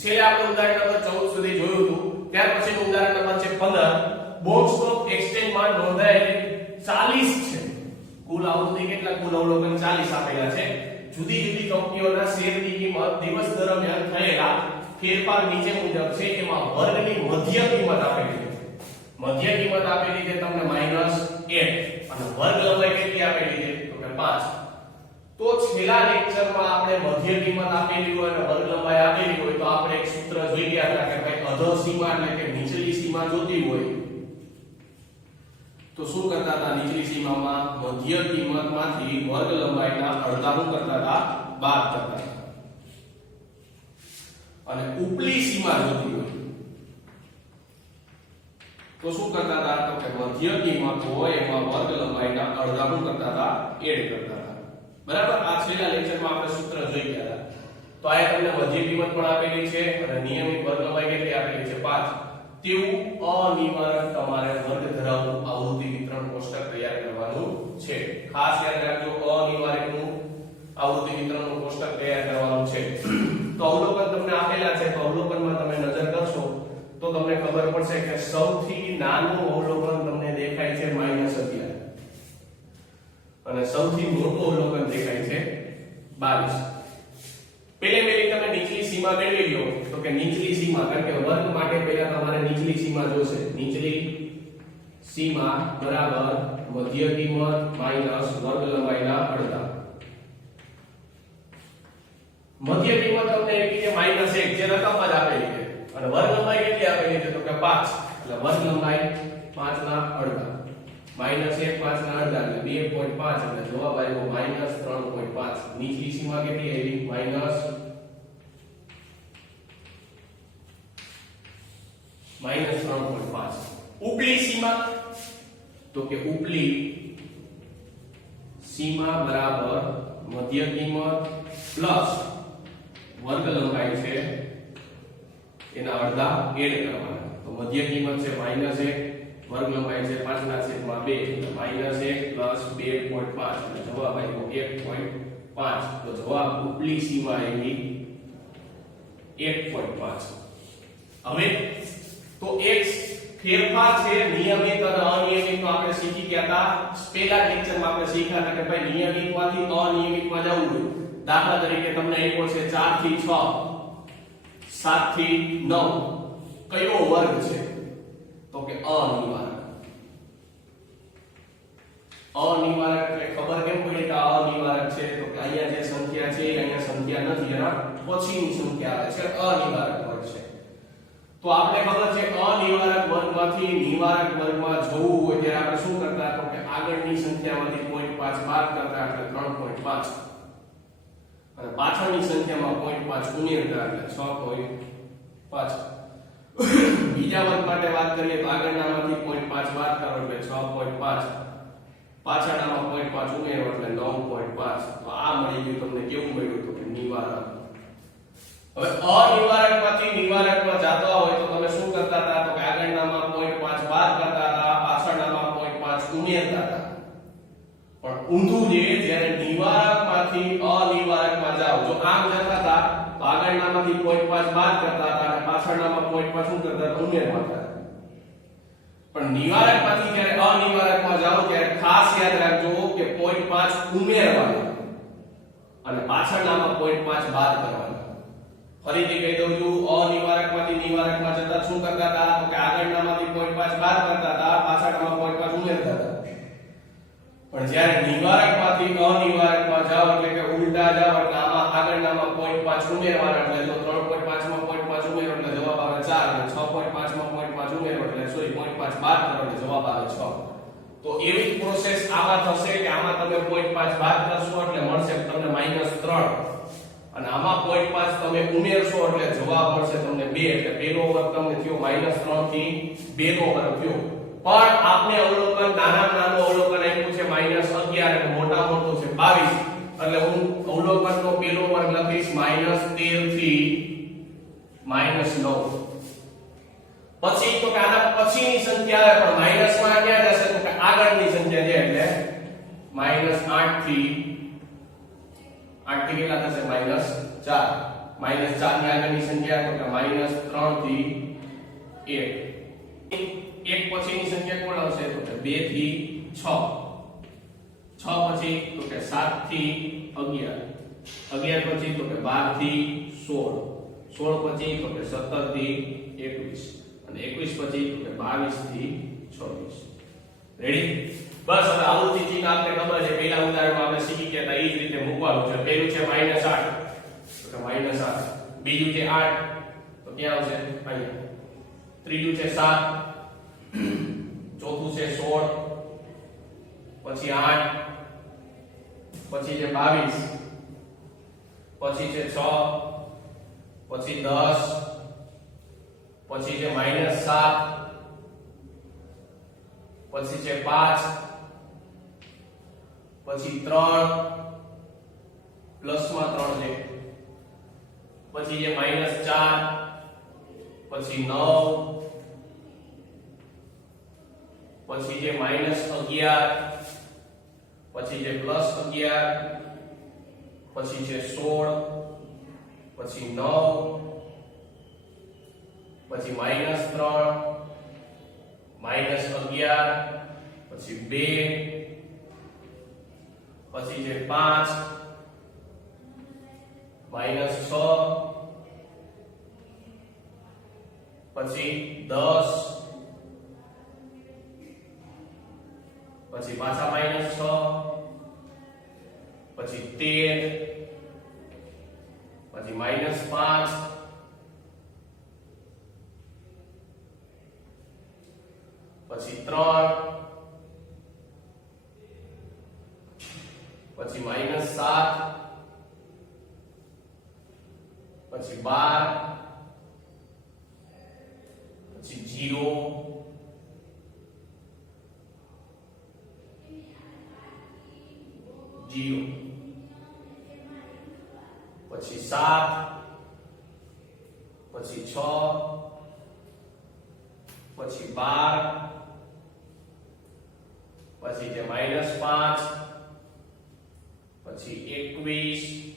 છેલ્લે આપણે ઉદાહરણ નંબર 14 સુધી જોયું હતું. ત્યાર પછીનું ઉદાહરણ નંબર છે 15. બોન્ડ સ્ટોક એક્સચેન્જમાં નોંધાયેલી 40 છે. કુલ આવૃત્તિ કેટલા? કુલ અવલોકન 40 આપેલા છે. જુદી જુદી કંપનીઓના શેરની કિંમત દિવસ દરમિયાન થયેલા ફેરફાર નીચે મુજબ છે. એમાં વર્ગની મધ્ય કિંમત આપેલી છે. મધ્ય કિંમત આપેલી છે તમને -8 અને વર્ગ લંબાઈ કેટલી આપેલી છે? તો કે 5. તો છેલ્લા લેક્ચરમાં આપણે મધ્ય કિંમત આપેલી હોય અને વર્ગ લંબાઈ આપેલી હોય તો આપણે એક સૂત્ર જોઈ ગયા હતા કે ભાઈ અધર સીમા એટલે કે નીચલી સીમા જોતી હોય તો શું કરતા હતા? નીચલી સીમામાં મધ્ય કિંમતમાંથી વર્ગ લંબાઈના અડધા શું કરતા હતા? બાદ કરતા હતા. અને ઉપલી સીમા જોતી હોય તો શું કરતા હતા? તો કે મધ્ય કિંમત હોય એમાં વર્ગ લંબાઈના અડધા શું કરતા હતા? એડ કરતા હતા. બરાબર. આ છેલ્લા લેક્ચરમાં આપણે સૂત્ર જોઈ ગયા હતા. તો આ તમને મધ્ય કિંમત પણ આપેલી છે અને નિયમિત વર્ગ લંબાઈ કેટલી આપેલી છે? 5. તેવું અનિવાર્ય તમારે વર્ગ ધરાવતું આવૃત્તિ વિતરણ કોષ્ટક તૈયાર કરવાનું છે. ખાસ યાદ રાખજો, અનિવાર્યનું આવૃત્તિ વિતરણનું કોષ્ટક તૈયાર કરવાનું છે. તો અવલોકન તમને આપેલા છે. તો અવલોકનમાં તમે નજર કરશો તો તમને ખબર પડશે કે સૌથી નાનું અવલોકન તમને દેખાય છે -11 અને સૌથી મોટું અવલોકન દેખાય છે 22. પેલી તમે નીચલી સીમા મેળવી લો તો કે નીચલી સીમા, કારણ કે વર્ગ માટે પહેલા તમારે નીચલી સીમા જોશે. નીચલી સીમા બરાબર મધ્ય કિંમત માઈનસ વર્ગ લંબાઈના અડધા. મધ્ય કિંમત તમને એવી છે -1 જે રકમમાં જ આપેલી છે અને વર્ગ લંબાઈ કેટલી આપેલી છે? તો કે 5. એટલે વર્ગ લંબાઈ 5 ના અડધા -1 5 ના અડધા એટલે 2.5 એટલે જવાબ આવ્યો -3.5. નીચલી સીમા કેટલી આવી? -3.5. ઉપલી સીમા તો કે ઉપલી સીમા બરાબર મધ્ય કિંમત પ્લસ વર્ગ લંબાઈ છે એના અડધા એડ કરવાના. તો મધ્ય કિંમત છે -1, વર્ગ લંબાઈ છે 5/2 એટલે -1 + 2.5 એટલે જવાબ આવ્યો 1.5. તો જવાબ ઉપલી સીમા આવી 1.5. હવે તો એક ફેરફાર છે નિયમિત અને અનિયમિત માં આપણે શીખી ગયા હતા. પહેલા લેક્ચરમાં આપણે શીખ્યા હતા કે ભાઈ નિયમિતમાંથી અનિયમિતમાં જવું હોય. દાખલા તરીકે તમને આપ્યો છે 4 થી 6, 7 થી 9 કયો વર્ગ છે? તો કે અનિવાર્ય. અનિવાર્ય એટલે ખબર કેમ પડી કે અનિવાર્ય છે? તો કે અહીંયા જે સંખ્યા છે અહીંયા સંખ્યા નથી, એના પછીની સંખ્યા આવે છે. અનિવાર્ય વર્ગ છે. તો આપણે ખબર છે અનિવાર્ય વર્ગમાંથી નિવારક વર્ગમાં જવું હોય ત્યારે આપણે શું કરતા? તો કે આગળની સંખ્યામાંથી 0.5 બાદ કરતા એટલે 3.5 અને પાછળની સંખ્યામાં 0.5 ઉમેરતા એટલે 6.5. બીજા વર્ગ માટે વાત કરીએ તો આગળનામાંથી 0.5 બાદ કરો એટલે 6.5, પાછળનામાં 0.5 ઉમેરો એટલે 9.5. તો આ મળી ગયું તમને. કેવું મળ્યું? તો કે નિવારક. હવે અનિવારકમાંથી નિવારકમાં જતા હોય તો તમે શું કરતા હતા? તો કે આગળનામાં 0.5 બાદ કરતા હતા, પાછળનામાં 0.5 ઉમેરતા હતા. પણ ઊંધું છે, જ્યારે નિવારકમાંથી અનિવારકમાં જાઓ જો આમ જતા હતા તો આગળનામાંથી 0.5 બાદ કરતા હતા અને પાછળનામાં 0.5 શું કરતા હતા? ઉમેરતા હતા. પણ નિવારકમાંથી જ્યારે અનિવારકમાં જાઓ ત્યારે ખાસ યાદ રાખજો કે 0.5 ઉમેરવાના અને પાછળનામાં 0.5 બાદ કરવાના. ફરીથી કહી દઉં છું, અનિવારકમાંથી નિવારકમાં જતા શું કરતા હતા? તો કે આગળનામાંથી 0.5 બાદ કરતા હતા, પાછળનામાં 0.5 ઉમેરતા હતા. પણ જ્યારે નિવારકમાંથી અનિવારકમાં જાઓ એટલે કે ઉલટા જાઓ એટલે આમાં આગળનામાં 0.5 ઉમેરવાના એટલે જો 3.5 માં 0.5 ઉમેરો એટલે જવાબ આવે 4 અને 6.5 માં 0.5 ઉમેરો એટલે 0.5 બાદ કરો એટલે જવાબ આવે 6. તો એવી પ્રોસેસ આમાં થશે કે આમાં તમે 0.5 બાદ કરશો એટલે મળશે તમને -3 અને આમાં 0.5 તમે ઉમેરશો એટલે જવાબ મળશે તમને 2 એટલે પેલો વર્ગ તમને થયો -3 થી 2 નો વર્ગ થયો. પણ આપણે અવલોકન નાનામાં નાનું અવલોકન આપ્યું છે -11 અને મોટા મોટું છે 22 એટલે હું અવલોકનનો પેલો વર્ગ લખીશ -13 થી -9. પછી તો કે આના પછીની સંખ્યા આવે પણ માઈનસમાં ક્યાં જશે? તો કે આગળની સંખ્યા છે એટલે -8 થી કેટલા થશે? -4 -4 ની આગળની સંખ્યા તો કે -3 થી 1 1 પછીની સંખ્યા કોણ આવશે તો કે 2 થી 6 6 પછી તો કે 7 થી 11 11 પછી તો કે 12 થી 16 16 પછી તો કે 17 થી 21 અને 21 પછી તો કે 22 થી 26 રેડી બસ હવે આવૃત્તિ ચિહ્ન આપણે ખબર છે પહેલા ઉદાહરણમાં આપણે શીખી ગયા હતા એ જ રીતે મૂકવાનું છે પહેલું છે -8 તો કે -8 બીજું છે 8 તો ક્યાં આવશે અહીંયા ત્રીજું છે 7 ચોથું છે 16 પછી 8 પછી છે 22 પછી છે 6 પછી 10 પછી છે -7 પછી છે 5 પછી 3 પ્લસમાં 3 છે પછી છે -4 પછી 9 પછી છે -11 પછી છે +11 પછી છે 16 પછી 9 પછી -3 -11 પછી 2 પછી છે 5 -6 પછી 10 પછી પાછા -6 પછી 13 પછી -5 પછી 3 પછી -7 પછી 12 પછી 0 0 પછી 7 પછી 6 પછી 12 પછી છે -5 પછી 21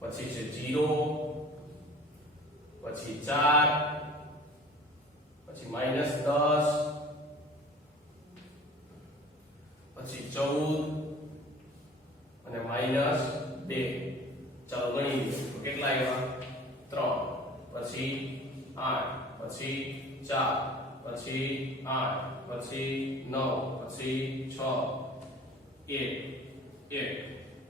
પછી છે 0 પછી 4 પછી -10 પછી 14 અને -2 ચાલો ગણી તો કેટલા આવ્યા 3 પછી 8 પછી 4 પછી 8 પછી 9 પછી 6 1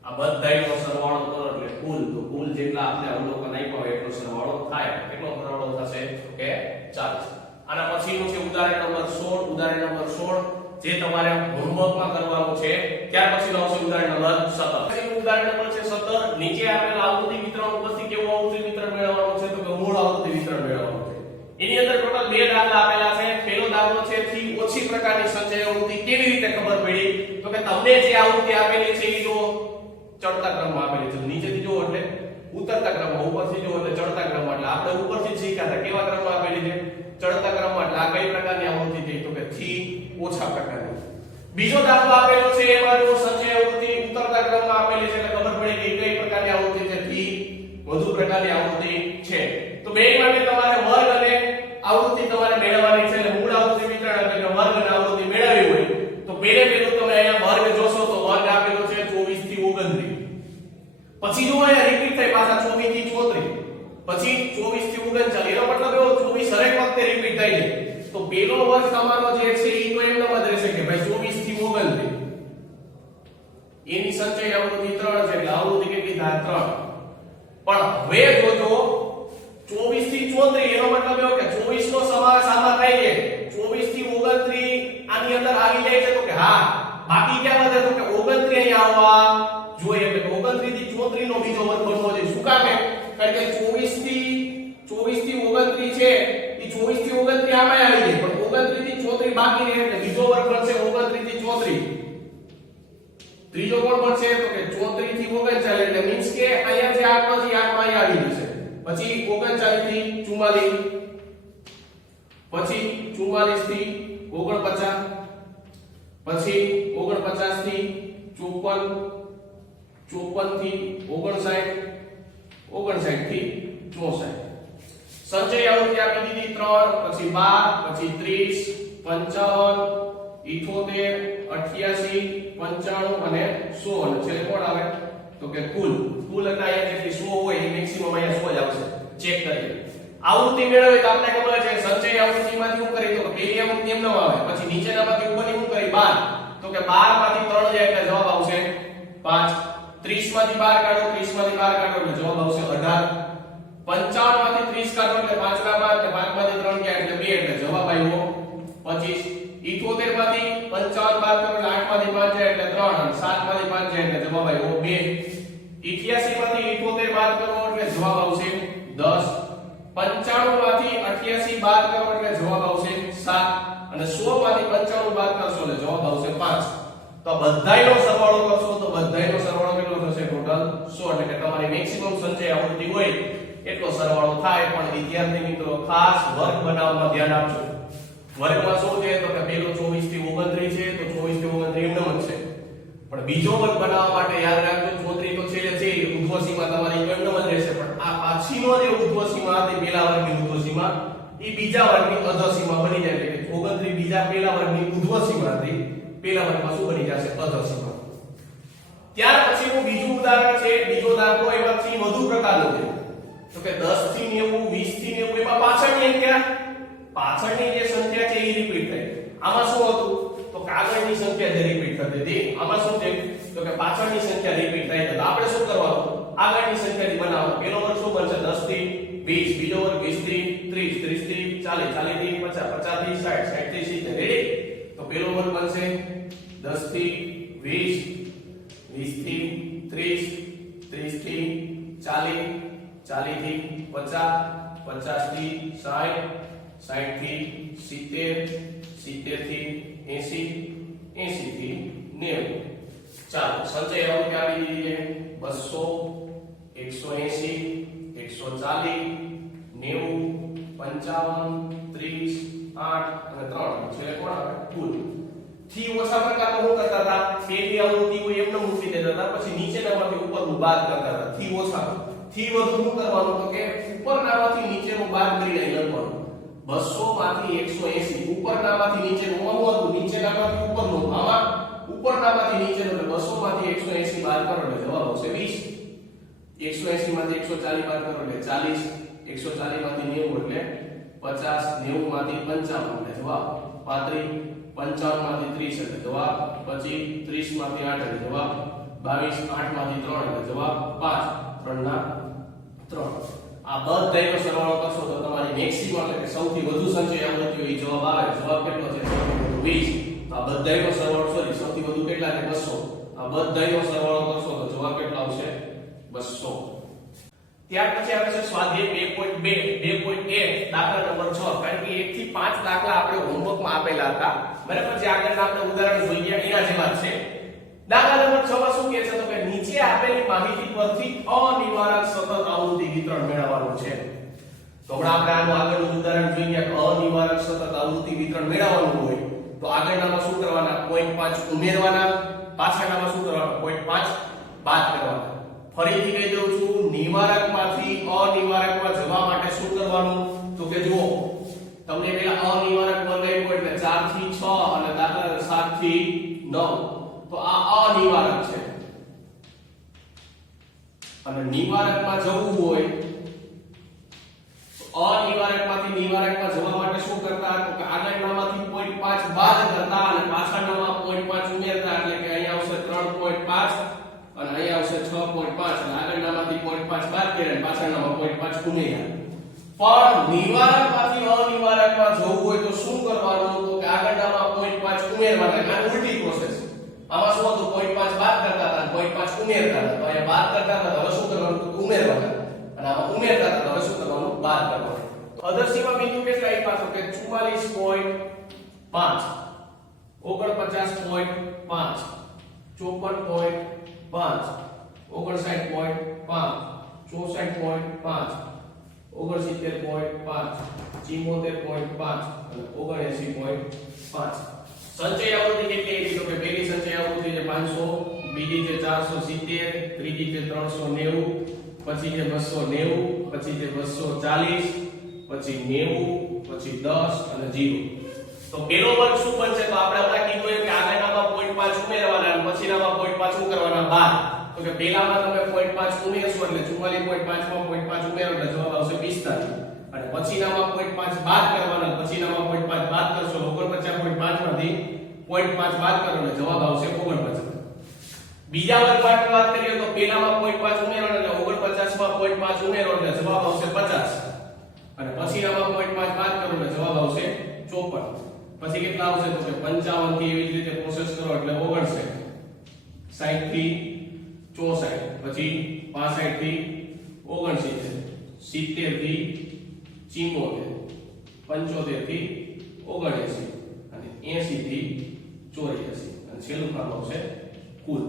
આ બધાયનો સરવાળો કરો એટલે કુલ તો કુલ જેટલા આપણે અવલોકન આપ્યા હોય એટલો સરવાળો થાય કેટલો સરવાળો થશે તો કે 40 આના પછીનું છે ઉદાહરણ નંબર 16 ઉદાહરણ નંબર 16 જે તમારે હોમવર્કમાં કરવાનું છે ત્યાર પછીનો આવશે ઉદાહરણ નંબર 17 પછીનું ઉદાહરણ નંબર છે 17 નીચે આપેલ આવૃત્તિ વિતરણ ઉપરથી કેવું આવૃત્તિ વિતરણ મેળવવાનું છે તો કે મૂળ આવૃત્તિ વિતરણ મેળવવાનું છે એની અંદર ટોટલ બે દાખલા આપેલા છે પહેલો દાખલો છે થી ઓછી પ્રકારની સંચય આવૃત્તિ કેવી રીતે ખબર પડી તો કે તમને જે આવૃત્તિ આપેલી છે એ જો ચડતા ક્રમમાં આપેલી છે નીચેથી જો એટલે ઉતરતા ક્રમમાં ઉપરથી જો એટલે ચડતા ક્રમમાં એટલે આપણે ઉપરથી શીખ્યા હતા કેવા ક્રમમાં આપેલી છે ચડતા ક્રમમાં એટલે આ કઈ પ્રકારની આવૃત્તિ છે તો કે થી ઓછા પ્રકારની બીજો દાખલો આપેલો છે એમાં જો સંચય આવૃત્તિ ઉતરતા ક્રમમાં આપેલી છે એટલે ખબર પડી કે કઈ પ્રકારની આવૃત્તિ છે થી વધુ પ્રકારની આવૃત્તિ છે તો બે માટે તમારે વર્ગ અને આવૃત્તિ તમારે મેળવવાની છે એટલે મૂળ આવૃત્તિ વિતરણ એટલે કે વર્ગ અને આવૃત્તિ મેળવવી હોય તો પહેલું તમે અહીંયા વર્ગ જોશો તો વર્ગ આપેલો છે 24 થી 29 પછી જો અહીંયા રિપીટ થાય પાછા 24 થી 34 પછી 24 થી 39 એનો મતલબ એવો 24 હરેક વખતે રિપીટ થાય છે તો પેલો વર્ગ તમારો જે છે ઈ તો એમ જ રહેશે કે ભાઈ 24 થી 29 એની સંચય આવૃત્તિ 3 છે એટલે આવૃત્તિ કેટલી થાય 3 પણ હવે જોજો 24 થી 34 એનો મતલબ એવો કે 24 નો સમાવેશ આમાં થાય છે 24 થી 29 આની અંદર આવી જાય છે તો કે હા બાકી ક્યાં વધે તો કે 29 અહીંયા આવવા જોઈએ એટલે 29 થી 34 નો બીજો વર્ગ બનવો જોઈએ શું કામ કારણ કે 24 થી 29 છે એ 24 થી 29 આમાં આવી જાય પણ 29 થી 34 બાકી રહે એટલે બીજો વર્ગ બનશે 29 થી 34 ત્રીજો કોણ બનશે તો કે 34 થી 39 એટલે મીન્સ કે અહીંયા જે આંકડો છે આંકમાં અહીંયા આવી જશે પછી 39 થી 44 પછી 44 થી 49 પછી 49 થી 54 54 થી 59 59 થી 64 સંચય આવૃત્તિ આપી દીધી 3 પછી 12 પછી 30 55 78 85 અને 100 છેલ્લે કોણ આવે તો કે કુલ હતા અહીંયા જેટલી 100 હોય એ મેક્સિમમ અહીંયા 100 જ આવશે ચેક કરીએ આવૃત્તિ મેળવે તો આપણે ખબર છે સંચય આવૃત્તિમાંથી શું કરી તો પહેલી આવૃત્તિ એમ ન આવે પછી નીચેનામાંથી ઉપરની શું કરી 12 તો કે 12 માંથી 3 જાય એટલે જવાબ આવશે 5 30 માંથી 12 કાઢો 30 માંથી 12 કાઢો એટલે જવાબ આવશે 18 55 માંથી 30 કાઢો એટલે 5 ના 12 એટલે 5 માંથી 3 ગયા એટલે 2 એટલે જવાબ આવ્યો 25 78 માંથી 55 બાદ કરો એટલે 8 માંથી 5 જાય એટલે 3 અને 7 માંથી 5 જાય એટલે જવાબ આવ્યો 2 88 માંથી 78 બાદ કરો એટલે જવાબ આવશે 10 95 માંથી 88 બાદ કરો એટલે જવાબ આવશે 7 અને 100 માંથી 95 બાદ કરશો એટલે જવાબ આવશે 5 તો બધાયનો સરવાળો કરશો તો બધાયનો સરવાળો કેટલો થશે ટોટલ 100 એટલે કે તમારી મેક્સિમમ સંચય આવૃત્તિ હોય એટલો સરવાળો થાય પણ વિદ્યાર્થી મિત્રો ખાસ વર્ગ બનાવવામાં ધ્યાન આપજો વર્ગમાં શું છે તો કે પેલો 24 થી 29 છે તો 24 થી 29 એમનો જ છે પણ બીજો વર્ગ બનાવવા માટે યાદ રાખજો 34 તો છેલ્લે છે ઉર્ધ્વસીમા તમારી એમનો જ રહેશે પણ આ પાછીનો જે ઉર્ધ્વસીમા હતી પેલા વર્ગની ઉર્ધ્વસીમા ઈ બીજા વર્ગની અધસીમા બની જાય એટલે કે 29 બીજા પેલા વર્ગની ઉર્ધ્વસીમા હતી પેલા વર્ગમાં શું બની જશે અધસીમા ત્યાર પછીનું બીજું ઉદાહરણ છે બીજો દાખલો એમાંથી વધુ પ્રકારનો છે તો કે 10 થી 90 20 થી 90 એમાં પાછળની સંખ્યા પાછળની જે સંખ્યા છે એ રિપીટ થાય આમાં શું હતું તો આગળની સંખ્યા જે રિપીટ થતી હતી આમાં શું છે તો કે પાછળની સંખ્યા રિપીટ થાય તો આપણે શું કરવાનું આગળની સંખ્યાથી બનાવવાનું પેલો વર્ગ શું બનશે 10 થી 20 બીજો વર્ગ 20 થી 30 30 થી 40 40 થી 50 50 થી 60 60 થી 70 રેડી તો પેલો વર્ગ બનશે 10 થી 20 20 થી 30 30 થી 40 40 થી 50 50 થી 60 60 થી 70 70 થી 80 80 થી 90 ચાલો સંચય આવૃત્તિ આવી દીધી છે 200 180 140 90 55 30 8 અને 3 છેલ્લે કોણ આવે કુલ થી ઓછા પ્રકારનો શું કરતા હતા પેલી આવૃત્તિ કોઈ એમને મૂકી દેતા હતા પછી નીચેનામાંથી ઉપરનું બાદ કરતા હતા થી ઓછા થી વધુ શું કરવાનું તો કે ઉપરનામાંથી નીચેનું બાદ કરીને લખવાનું 200 માંથી 180 ઉપરનામાંથી નીચેનું ઓલું હતું નીચેનામાંથી ઉપરનું આમાં ઉપરનામાંથી નીચેનું એટલે 200 માંથી 180 બાદ કરો એટલે જવાબ આવશે 20 180 માંથી 140 બાદ કરો એટલે 40 140 માંથી 90 એટલે 50 90 માંથી 55 એટલે જવાબ 35 55 માંથી 30 એટલે જવાબ પછી 30 માંથી 8 એટલે જવાબ 22 8 માંથી 3 એટલે જવાબ 5 3 ના 3 આ બધાયનો સરવાળો કરશો તો તમારી મેક્સિમમ એટલે કે સૌથી વધુ સંચય આવૃત્તિ હોય એ જવાબ આવે જવાબ કેટલો છે 20 આ બધાયનો સરવાળો સોરી સૌથી વધુ કેટલા છે 200 આ બધાયનો સરવાળો કરશો તો જવાબ કેટલો આવશે 200 ત્યાર પછી આવે છે સ્વાધ્યાય 2.1 દાખલા નંબર 6 કારણ કે 1 થી 5 દાખલા આપણે હોમવર્કમાં આપેલા હતા બરાબર જે આગળના આપણે ઉદાહરણ જોઈ ગયા એના જેવા જ છે દાખલા નંબર 6 માં શું કહે છે તો કે નીચે આપેલી માહિતી પરથી અનિવારક સતત આવૃત્તિ વિતરણ મેળવવાનું છે તો હમણાં આપણે આનું આગળનું ઉદાહરણ જોઈ ગયા અનિવારક સતત આવૃત્તિ વિતરણ મેળવવાનું હોય તો આગળનામાં શું કરવાના 0.5 ઉમેરવાના પાછળનામાં શું કરવાના 0.5 બાદ કરવાના ફરીથી કહી દઉં છું નિવારકમાંથી અનિવારકમાં જવા માટે શું કરવાનું તો કે જુઓ તમને પેલા અનિવારક વર્ગ આપ્યો એટલે 4 થી 6 અને દાખલા 7 થી 9 તો આ અનિવારક છે અને નિવારકમાં જવું હોય તો અનિવારકમાંથી નિવારકમાં જવા માટે શું કરતા તો કે આગળનામાંથી 0.5 બાદ કરતા અને પાછળનામાં 0.5 ઉમેરતા એટલે કે અહીંયા આવશે 3.5 અને અહીંયા આવશે 6.5 અને આગળનામાંથી 0.5 બાદ કર્યા અને પાછળનામાં 0.5 ઉમેર્યા પણ નિવારકમાંથી અનિવારકમાં જવું હોય તો શું કરવાનું તો કે આગળનામાં 0.5 ઉમેરવાના આ ઉલટી પ્રોસેસ આમાં શું હતું 0.5 બાદ કરતા હતા 0.5 ઉમેરતા હતા તો અહીંયા બાદ કરતા હતા હવે શું કરવાનું તો ઉમેરવાના અને આમાં ઉમેરતા હતા હવે શું કરવાનું બાદ કરવાનું તો અધસીમા બિંદુ કેટલા આપ્યા તો કે 44 સંચય આવૃત્તિ કેટલી હતી તો કે પહેલી સંચય આવૃત્તિ છે 500 બીજી છે 470 ત્રીજી છે 390 પછી છે 290, પછી છે 240, પછી 90, પછી 10 અને 0. તો પેલો વર્ગ શું બનશે? તો આપણે હમણાં કીધું એમ કે આગળનામાં 0.5 ઉમેરવાના અને પછીનામાં 0.5 શું કરવાના? બાદ. તો કે પેલામાં તમે 0.5 ઉમેરશો એટલે 44.5 માં 0.5 ઉમેરો એટલે જવાબ આવશે 45. અને પછીનામાં 0.5 બાદ કરવાના, પછીનામાં 0.5 બાદ કરશો 49.5 માંથી 0.5 બાદ કરો એટલે જવાબ આવશે 49. બીજા વર્ગ માટે વાત કરીએ તો પેલામાં 0.5 ઉમેરો એટલે 49 માં 0.5 ઉમેરો એટલે જવાબ આવશે 50. અને પછીનામાં 0.5 બાદ કરો એટલે જવાબ આવશે 54. પછી કેટલા આવશે? તો કે 55 થી એવી જ રીતે પ્રોસેસ કરો એટલે 59, 60 થી 64, પછી 65 થી 69, 70 થી 74, 75 થી 79 અને 80 થી 84 અને છેલ્લું કામ આવશે કુલ.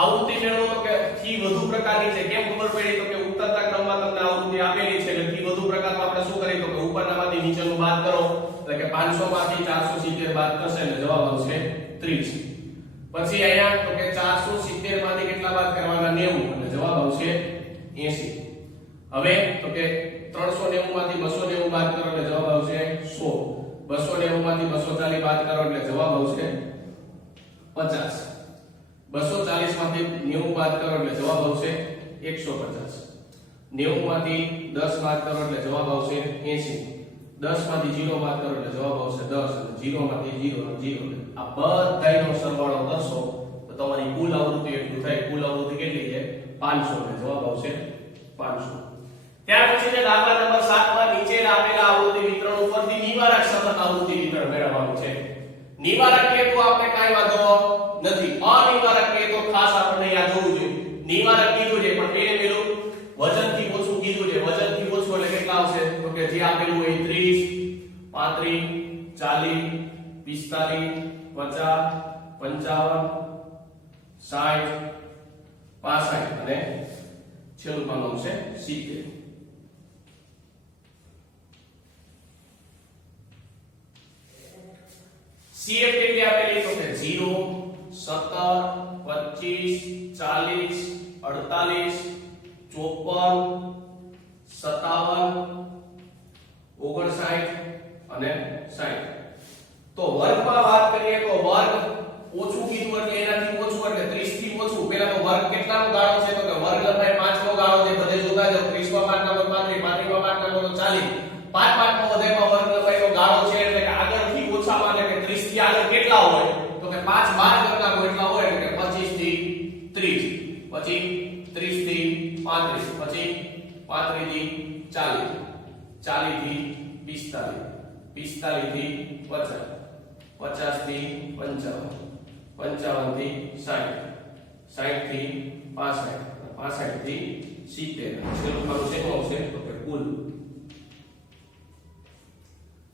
આવૃત્તિ મેળવો તો કે થી વધુ પ્રકારની છે. કેમ ખબર પડી? તો કે ઉત્તરતા ક્રમમાં તમને આવૃત્તિ આપેલી છે એટલે થી વધુ પ્રકારમાં આપણે શું કરીએ તો કે ઉપરનામાંથી નીચેનું બાદ કરો એટલે કે 500 માંથી 470 બાદ થશે એટલે જવાબ આવશે 30. પછી અહીંયા તો કે 470 માંથી કેટલા બાદ કરવાના? 90 એટલે જવાબ આવશે 80. હવે તો કે 390 માંથી 290 બાદ કરો એટલે જવાબ આવશે 100. 290 માંથી 240 બાદ કરો એટલે જવાબ આવશે 50. 240 માંથી 90 બાદ કરો એટલે જવાબ આવશે 150. 90 માંથી 10 બાદ કરો એટલે જવાબ આવશે 80. 10 માંથી 0 બાદ કરો એટલે જવાબ આવશે 10 અને 0 માંથી 0 અને 0. આ બધાયનો સરવાળો કરશો તો તમારી કુલ આવૃત્તિ એટલું થાય. કુલ આવૃત્તિ કેટલી છે? 500 એટલે જવાબ આવશે 500. ત્યાર પછી છે દાખલા નંબર 7 માં નીચે આપેલા આવૃત્તિ વિતરણ ઉપરથી નિવારક સતત આવૃત્તિ વિતરણ મેળવવાનું છે. નિવારક કે તો આપણે કાઈ વાંધો નથી. અનિવારક કે તો ખાસ આપણે યાદ હોવું જોઈએ. નિવારક કીધું છે પણ પેલું વજનથી ઓછું કીધું છે. વજનથી ઓછું એટલે કેટલા આવશે? તો કે જે આપેલું હોય 30, 35, 40, 45, 50, 55, 60 અને છેલ્લું પાનું આવશે 70. CF કેટલી આપેલી? તો કે 0, 17, 25, 40, 48, 54, 57, 59 અને 60. તો વર્ગમાં વાત કરીએ તો વર્ગ ઓછું કીધું એટલે એનાથી ઓછું એટલે 30 થી ઓછું. પહેલા તો વર્ગ કેટલાનો ગાળો છે? તો કે વર્ગ લંબાઈ 5 નો ગાળો છે. બધે જોતા જાવ. 30 માં 5 ના 35, 35 માં 5 ના 40, 5 માં બધામાં વર્ગ લંબાઈનો ગાળો છે એટલે કે આગળથી ઓછામાં એટલે કે 30 થી આગળ કેટલા હોય? તો કે 5 12 કરતા હોય એટલા હોય એટલે કે 25 થી 30, પછી 30 થી 35, પછી 35 થી 40, 40 થી 45, 45 થી 50, 50 થી 55, 55 થી 60, 60 થી 65, 65 થી 70. છેલ્લું મારું શેનું આવશે? તો કે કુલ.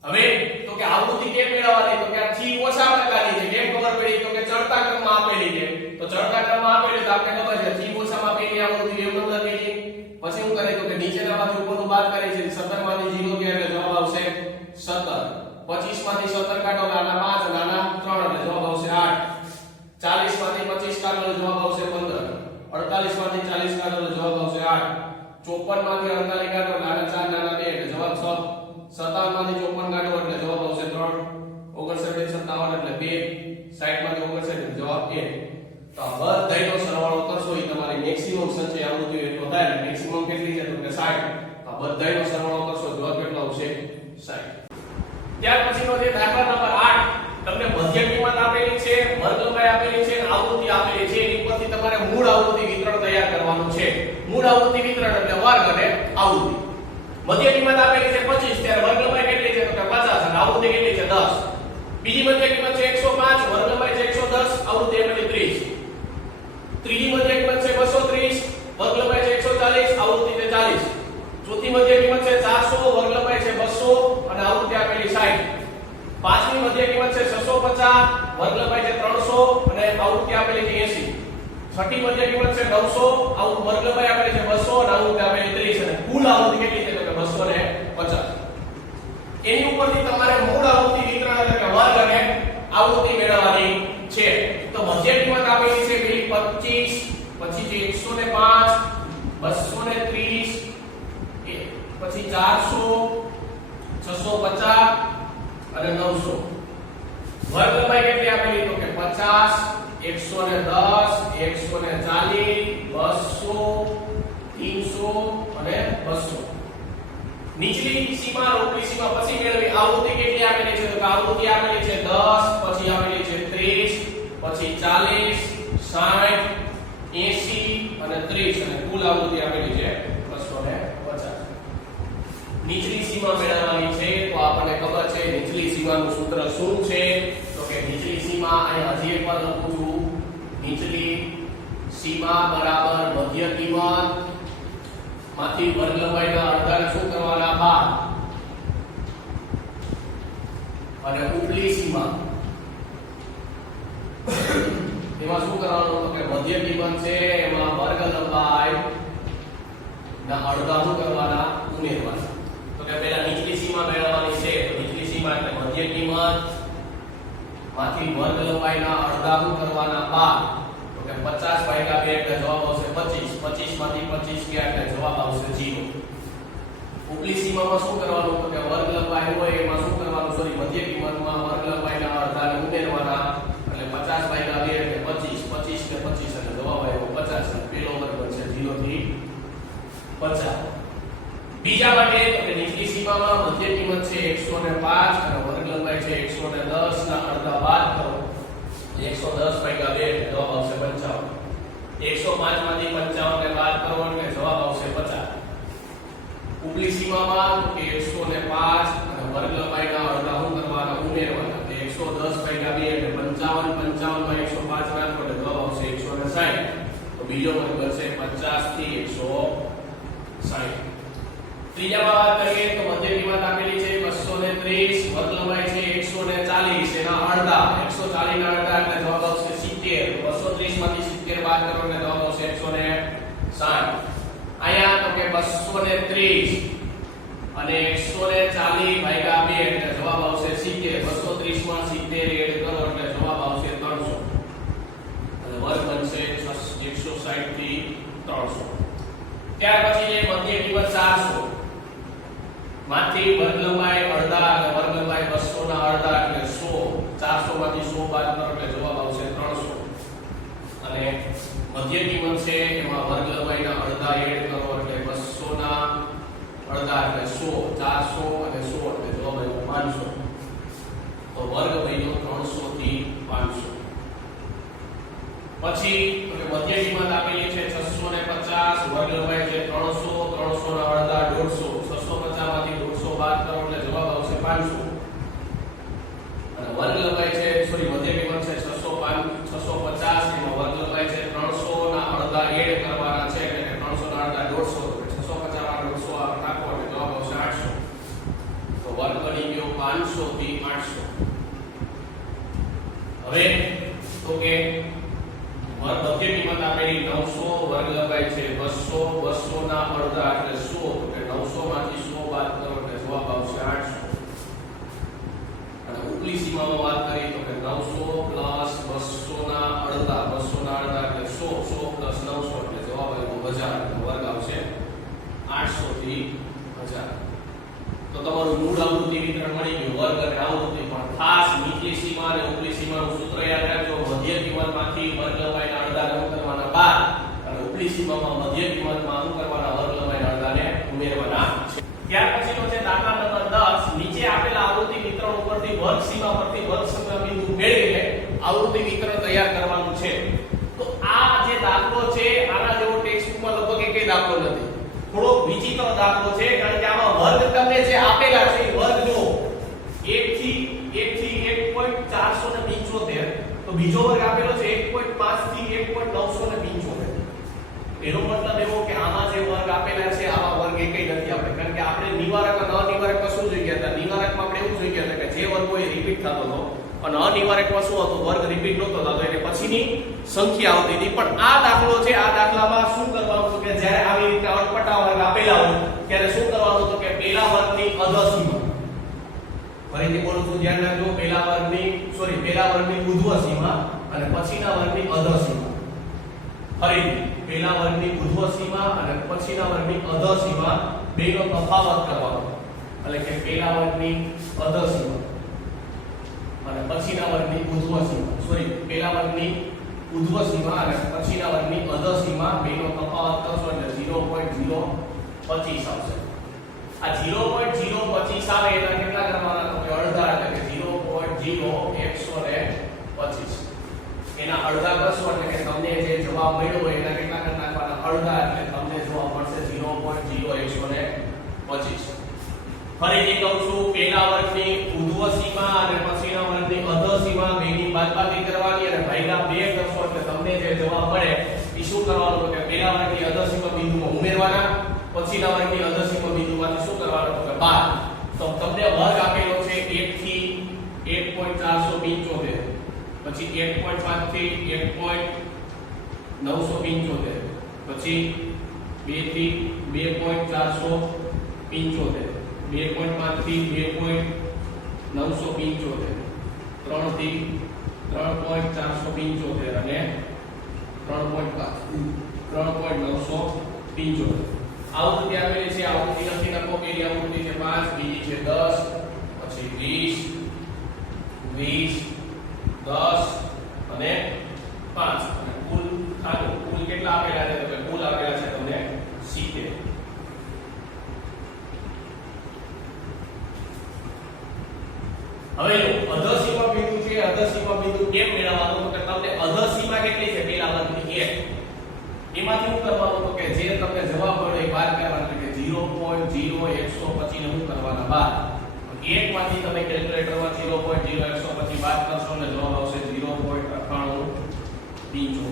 હવે તો કે આવૃત્તિ કેમ મેળવવાની? તો કે આ થી ઓછા પ્રકારની છે. કેમ ખબર પડી? તો કે ચડતા ક્રમમાં આપેલી છે. તો ચડતા ક્રમમાં આપેલી તો આપણે ખબર છે થી ઓછામાં પેલી આવૃત્તિ એમ નંબર લખેલી. પછી શું કરે? તો કે નીચેનામાંથી ઉપરનું બાદ કરે છે. 17 માંથી 0 ગયા એટલે જવાબ આવશે 17. 25 માંથી 17 કાઢો એટલે આના 5 અને આના 3 એટલે જવાબ આવશે 8. 40 માંથી 25 કાઢો એટલે જવાબ આવશે 15. 48 માંથી 40 કાઢો એટલે જવાબ આવશે 8. 54 માંથી 48 કાઢો એટલે આના 4 અને આના 2 એટલે જવાબ 6. 57 માંથી 54 કાઢો એટલે જવાબ આવશે 3. 59 57 એટલે 2. 60 માંથી 59 એટલે જવાબ 1. તો આ બધાયનો સરવાળો કરશો એ તમારી મેક્સિમમ સંચય આવૃત્તિ એટલો થાય. એટલે મેક્સિમમ કેટલી છે? તો કે 60. આ બધાયનો સરવાળો કરશો જવાબ કેટલો આવશે? 60. ત્યાર પછીનો છે દાખલા નંબર 8. તમને મધ્ય કિંમત આપેલી છે, વર્ગ લંબાઈ આપેલી છે અને આવૃત્તિ આપેલી છે. એની પરથી તમારે મૂળ આવૃત્તિ વિતરણ તૈયાર કરવાનું છે. મૂળ આવૃત્તિ વિતરણ એટલે વર્ગ અને આવૃત્તિ. મધ્ય કિંમત આપેલી છે 25, ત્યારે વર્ગ લંબાઈ કેટલી છે? તો કે 50 અને આવૃત્તિ કેટલી છે? 10. બીજી મધ્ય કિંમત છે 105, વર્ગ લંબાઈ છે 110, આવૃત્તિ આપેલી 30. ત્રીજી મધ્ય કિંમત છે 230, વર્ગ લંબાઈ છે 140, આવૃત્તિ છે 40. ચોથી મધ્ય કિંમત છે 400, વર્ગ લંબાઈ છે 200 અને આવૃત્તિ આપેલી 60. પાંચમી મધ્ય કિંમત છે 650, વર્ગ લંબાઈ છે 300 અને આવૃત્તિ આપેલી છે 80. છઠ્ઠી મધ્ય કિંમત છે 900, વર્ગ લંબાઈ આપેલી છે 200 અને આવૃત્તિ આપેલી 30 અને કુલ આવૃત્તિ કેટલી છે? તો કે 250. એની ઉપરથી તમારે મૂળ આવૃત્તિ વિતરણ એટલે કે વર્ગ અને આવૃત્તિ મેળવવાની છે. તો મધ્ય કિંમત આપેલી છે પેલી 25, પછી છે 105, 230 પછી 400 650 અને 900 વર્ગ લંબાઈ કેટલી આપેલી તો કે 50 110 140 200 300 અને 200 નીચલી સીમા અને ઉપલી સીમા પછી મેળવી આવૃત્તિ કેટલી આપેલી છે તો આવૃત્તિ આપેલી છે 10 પછી આપેલી છે 30 પછી 40 60 80 અને 30 અને કુલ આવૃત્તિ આપેલી છે 250 નીચલી સીમા મેળવવાની છે તો આપણને ખબર છે નીચલી સીમાનું સૂત્ર શું છે તો કે નીચલી સીમા અહીં હજી એકવાર લખું છું નીચલી સીમા બરાબર મધ્ય કિંમત માંથી વર્ગ લંબાઈના અડધાને શું કરવાના બાદ અને ઉપલી સીમા એમાં શું કરવાનું તો કે મધ્ય કિંમત છે એમાં વર્ગ લંબાઈ ના અડધા શું કરવાના ઉમેરવાના તો કે પહેલા નીચલી સીમા મેળવવાની છે તો નીચલી સીમા એટલે મધ્ય કિંમત માંથી વર્ગ લંબાઈના અડધા શું કરવાના બાદ તો કે 50 ભાગ્યા 2 એટલે જવાબ આવશે 25 25 માંથી 25 ગયા એટલે જવાબ આવશે 0 ઉપલી સીમામાં શું કરવાનું તો કે વર્ગ લંબાઈ હોય એમાં શું કરવાનું સોરી મધ્ય કિંમતમાં વર્ગ લંબાઈના અડધાને ઉમેરવાના એટલે 50 ભાગ્યા 2 એટલે 25 25 કે 25 એટલે જવાબ આવ્યો 50 એટલે પેલો વર્ગ બનશે 0 થી 50 બીજા માટે તો કે નીચલી સીમામાં મધ્ય કિંમત છે 105 અને વર્ગ લંબાઈ છે 110 ના અડધા બાદ કરો 110 ભાગ્યા 2 એટલે જવાબ આવશે 55 105 માંથી 55 ને બાદ કરો એટલે જવાબ આવશે 50 ઉપલી સીમામાં તો કે 105 અને વર્ગ લંબાઈના અડધા શું કરવાના ઉમેરવાના એટલે 110 ભાગ્યા 2 એટલે 55 55 માં 105 રાખો એટલે જવાબ આવશે 160 તો બીજો વર્ગ બનશે 50 થી 160 ત્રીજામાં વાત કરીએ તો મધ્ય કિંમત આપેલી છે 230 વર્ગ લંબાઈ છે 140 એના અડધા 140 ના અડધા એટલે જવાબ આવશે 70 230 માંથી 70 બાદ કરો એટલે જવાબ આવશે 160 આયા તો કે 230 અને 140 ભાગ્યા 2 એટલે જવાબ આવશે 70 230 માં 70 એડ કરો એટલે જવાબ આવશે 300 અને વર્ગ બનશે 160 થી 300 ત્યાર પછી જે મધ્ય કિંમત 400 માંથી વર્ગ લંબાઈ અડધા અને વર્ગ લંબાઈ 200 ના અડધા એટલે 100 400 માંથી 100 બાદ કરો એટલે જવાબ આવશે 300 અને મધ્ય કિંમત છે એમાં વર્ગ લંબાઈના અડધા એડ કરો એટલે 200 ના અડધા એટલે 100 400 અને 100 એટલે જવાબ આવ્યો 500 તો વર્ગ બન્યો 300 થી 500 પછી તો મધ્ય કિંમત આપેલી છે 650 વર્ગ લંબાઈ છે 300 300 ના અડધા 150 650 માંથી 150 બાદ કરો એટલે જવાબ આવશે 500 અને વર્ગ લંબાઈ છે સોરી મધ્ય કિંમત છે 650 એમાં વર્ગ લંબાઈ છે 300 ના અડધા એડ કરવાના છે એટલે 300 ના અડધા 150 650 માં 150 નાખો એટલે જવાબ આવશે 800 તો વર્ગ બની ગયો 500 થી 800 હવે તો કે મધ્ય કિંમત આપેલી 900 વર્ગ લંબાઈ છે 200 200 ના અડધા એટલે 100 તો કે 900 માંથી 100 બાદ કરો એટલે જવાબ આવશે 800 અને ઉપલી સીમામાં વાત કરીએ તો કે 900 200 ના અડધા 200 ના અડધા એટલે 100 100 900 એટલે જવાબ આવ્યો 1000 એટલે વર્ગ આવશે 800 થી 1000 તો તમારું મૂળ આવૃત્તિ વિતરણ મળી ગયું વર્ગ અને આવૃત્તિ પણ ખાસ નીચલી સીમા અને ઉપલી સીમાનું સૂત્ર યાદ રાખજો મધ્ય કિંમતમાંથી વર્ગ લંબાઈના અડધાને ઉમેરવાના બાદ અને ઉપલી સીમામાં મધ્ય કિંમતમાં શું કરવાના વર્ગ લંબાઈના અડધાને ઉમેરવાના છે ત્યાર પછીનો છે દાખલા નંબર 10 નીચે આપેલા આવૃત્તિ વિતરણ ઉપરથી વર્ગ સીમા પરથી વર્ગ સીમા બિંદુ મેળવીને આવૃત્તિ વિતરણ તૈયાર કરવાનું છે તો આ જે દાખલો છે આના જેવો ટેક્સ્ટબુકમાં લગભગ એકેય દાખલો નથી થોડો વિચિત્ર દાખલો છે કારણ કે આમાં વર્ગ તમને જે આપેલા છે વર્ગ જો 1 થી 1.475 તો બીજો વર્ગ આપેલો છે 1.5 થી 1.975 એનો મતલબ એવો કે આમાં જે વર્ગ આપેલા છે આવા વર્ગ એકેય નથી આપણે કારણ કે આપણે નિવારક અને અનિવારકમાં શું જોઈ ગયા હતા નિવારકમાં આપણે એવું જોઈ ગયા હતા કે જે વર્ગ હોય રિપીટ થતો હતો અને અનિવારકમાં શું હતું વર્ગ રિપીટ નહોતો થતો એટલે પછીની સંખ્યા આવતી હતી પણ આ દાખલો છે આ દાખલામાં શું કરવાનું છે કે જ્યારે આવી રીતે અટપટા વર્ગ આપેલા હોય ત્યારે શું કરવાનું તો કે પહેલા વર્ગની અધસીમા ફરીથી બોલું છું ધ્યાન રાખજો પહેલા વર્ગની ઉર્ધ્વ સીમા અને પછીના વર્ગની અધસીમા ફરીથી પહેલા વર્ગની ઉર્ધ્વ સીમા અને પછીના વર્ગની અધર સીમા બેનો તફાવત કરવાનો, એટલે કે પહેલા વર્ગની અધર સીમા અને પછીના વર્ગની ઉર્ધ્વ સીમા, સોરી પહેલા વર્ગની ઉર્ધ્વ સીમા અને પછીના વર્ગની અધર સીમા બેનો તફાવત કરશો એટલે 0.025 આવશે. આ 0.025 આવે એના કેટલા કરવાના તો કે અડધા, એટલે કે 0.0125 એના અડધા કરશો એટલે કે તમને જે જવાબ મળ્યો હોય એના કેટલા કરી નાખવાના અડધા, એટલે તમને જવાબ મળશે 0.0125. ફરીથી કહું છું, પહેલા વર્ગની ઉર્ધ્વ સીમા અને પછીના વર્ગની અધર સીમા બેની બાદબાકી કરવાની અને ભાગ્યા 2 કરશો એટલે તમને જે જવાબ મળે એ શું કરવાનું તો કે પહેલા વર્ગની અધર સીમા બિંદુમાં ઉમેરવાના, પછીના વર્ગની અધર સીમા બિંદુમાંથી શું કરવાનું તો કે 12. તો તમને વર્ગ આપેલો છે 1 થી 1.475, પછી 1.5 થી 1.975, પછી 2 થી 2.475, 2.5 થી 2.975, 3 થી 3.475 અને 3.975. આવૃત્તિ આપેલી છે, આવૃત્તિ લખી નાખો. પહેલી આવૃત્તિ છે 5, બીજી છે 10, પછી 20, 10 અને 5. અને કુલ ખાનું કુલ કેટલા આપેલા છે તો કે કુલ આપેલા છે તમને 70. હવે અધર સીમા બિંદુ છે, અધર સીમા બિંદુ કેમ મેળવવાનું તો કે તમને અધર સીમા કેટલી છે પહેલા વર્ગની 1, એમાંથી શું કરવાનું તો કે જે તમને જવાબ મળ્યો એ બાદ કરવાનો, એટલે કે 0.0125 ને શું કરવાના બાદ. 1 માંથી તમે કેલ્ક્યુલેટરમાં 0.0125 બાદ કરશો એટલે જવાબ આવશે 0.9875.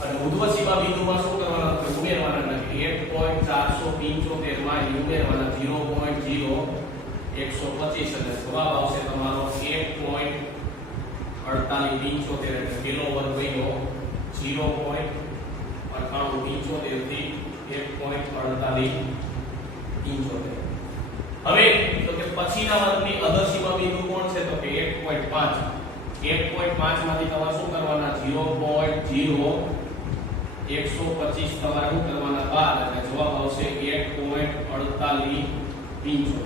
અને ઉર્ધ્વ સીમા બિંદુમાં શું કરવાના તો ઉમેરવાના, એટલે 1.475 માં ઉમેરવાના 0.0125 એટલે જવાબ આવશે તમારો 1.4875, એટલે પેલો વર્ગ બન્યો 0.9875 થી 1.4875. હવે તો કે પછીના વર્ગની અધર સીમા બિંદુ કોણ છે તો કે 1.5. 1.5 માંથી તમારે શું કરવાના 0.0125 તમારે શું કરવાના બાદ, એટલે જવાબ આવશે 1.4875.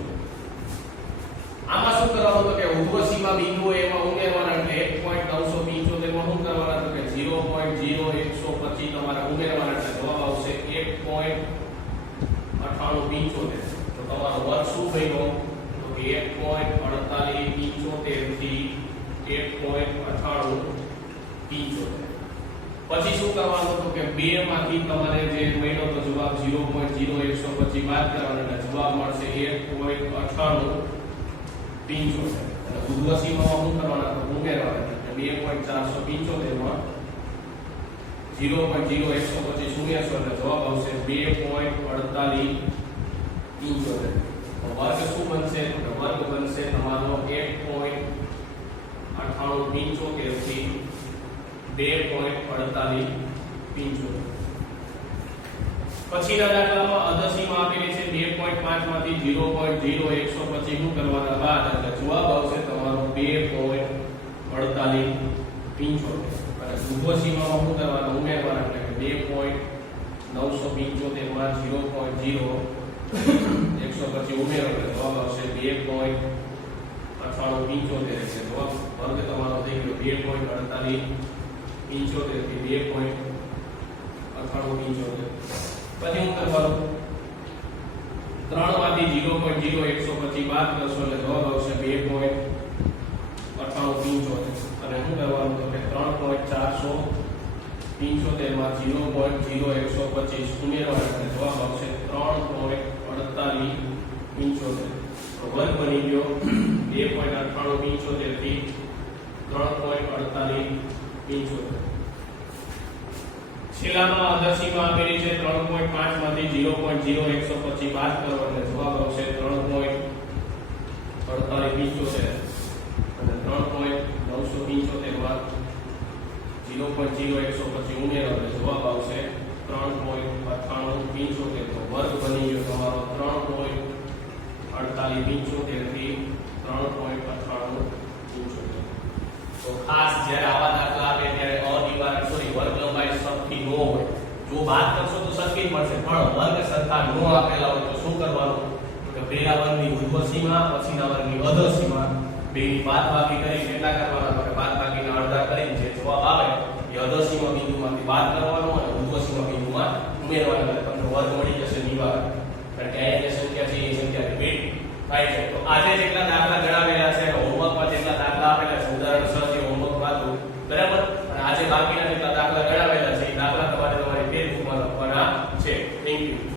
આમાં શું કરવાનું તો કે ઉર્ધ્વ સીમા બિંદુઓ એમાં ઉમેરવાના, એટલે 1.975 માં શું કરવાના તો કે 0.0125 તમારે ઉમેરવાના, એટલે જવાબ આવશે 1.9875. તો તમારો વર્ગ શું બન્યો તો કે 1.4875 થી 1.9875. પછી શું કરવાનું તો કે 2 માંથી તમારે જે મળ્યો તો જવાબ 0.0125 બાદ કરવાનો, એટલે જવાબ મળશે 1.9875. અને ઉર્ધ્વ સીમામાં શું કરવાના તો ઉમેરવાના, એટલે 2.475 માં 0.0125 ઉમેરશો એટલે જવાબ આવશે 2.4875. તો વર્ગ શું બનશે તો વર્ગ બનશે તમારો 1.9875 થી 2.4875. પછીના દાખલામાં અધર સીમા આપેલી છે 2.5 માંથી 0.0125 શું કરવાના બાદ, એટલે જવાબ આવશે તમારો 2.4875. અને ઉર્ધ્વ સીમામાં શું કરવાના ઉમેરવાના, એટલે 2.975 માં 0.0125 ઉમેરો એટલે જવાબ આવશે 2.9875. એટલે જવાબ વર્ગ તમારો થઈ ગયો 2.4875 થી 2.9875. પછી શું કરવાનું 3 માંથી 0.0125 બાદ કરશો એટલે જવાબ આવશે 2.9875. અને શું કરવાનું તો કે 3.475 માં 0.0125 ઉમેરવાનો એટલે જવાબ આવશે 3.4875. તો વર્ગ બની ગયો 2.9875 થી 3.4875. છેલ્લામાં અધર સીમા આપેલી છે 3.5 માંથી 0.0125 બાદ કરો એટલે જવાબ આવશે 3.4875. અને 3.975 માં 0.0125 ઉમેરો એટલે જવાબ આવશે 3.9875. તો વર્ગ બની ગયો તમારો 3.4875 થી 3.9875. તો ખાસ જ્યારે આવા દાખલા આપે ત્યારે અનિવાર્ય વર્ગ લંબાઈ સરખી ન હોય પહેલા વર્ગની ઉર્ધ્વ સીમા પછીના વર્ગની અધર સીમા બેની બાદબાકી કરી કેટલા કરવાના તો બાદબાકીના અડધા કરીને જે જવાબ આવે એ અધર સીમા બિંદુમાંથી બાદ કરવાનો અને ઉર્ધ્વ સીમા બિંદુમાં ઉમેરવાનો એટલે તમને વર્ગ મળી જશે નિવારક. કારણ કે અહીંયા જે સંખ્યા છે એ સંખ્યા રિપીટ થાય છે. તો આજે જેટલા દાખલા ગણાવ્યા